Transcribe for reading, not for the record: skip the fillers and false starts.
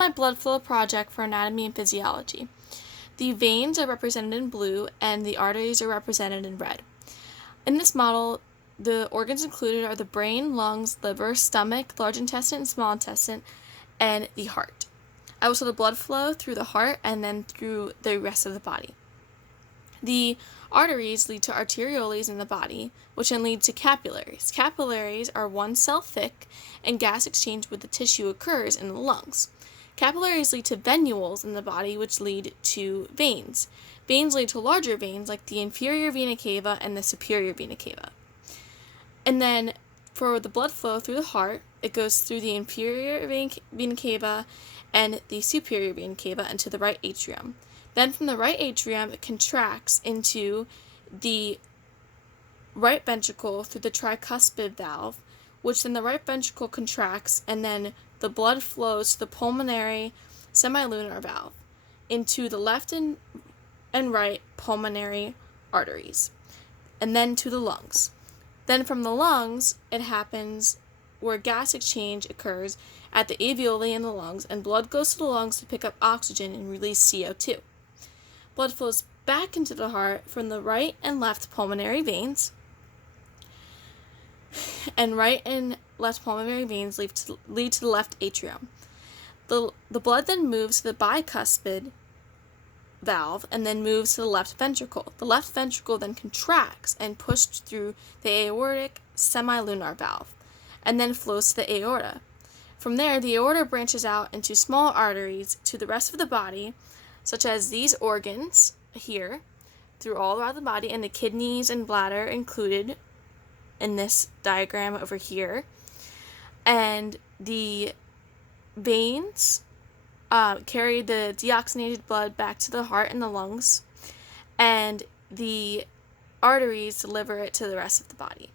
My blood flow project for anatomy and physiology. The veins are represented in blue and the arteries are represented in red. In this model, the organs included are the brain, lungs, liver, stomach, large intestine and small intestine, and the heart. I will show the blood flow through the heart and then through the rest of the body. The arteries lead to arterioles in the body, which then lead to capillaries. Capillaries are 1 cell thick, and gas exchange with the tissue occurs in the lungs. Capillaries lead to venules in the body, which lead to veins. Veins lead to larger veins like the inferior vena cava and the superior vena cava. And then for the blood flow through the heart, it goes through the inferior vena cava and the superior vena cava into the right atrium. Then from the right atrium, it contracts into the right ventricle through the tricuspid valve, which then the right ventricle contracts, and then the blood flows to the pulmonary semilunar valve into the left and right pulmonary arteries, and then to the lungs. Then from the lungs, it happens where gas exchange occurs at the alveoli in the lungs, and blood goes to the lungs to pick up oxygen and release CO2. Blood flows back into the heart from the right and left pulmonary veins, and right and left pulmonary veins lead to the left atrium. The blood then moves to the bicuspid valve and then moves to the left ventricle. The left ventricle then contracts and pushed through the aortic semilunar valve and then flows to the aorta. From there, the aorta branches out into small arteries to the rest of the body, such as these organs here, through all around the body, and the kidneys and bladder included in this diagram over here. And the veins carry the deoxygenated blood back to the heart and the lungs, and the arteries deliver it to the rest of the body.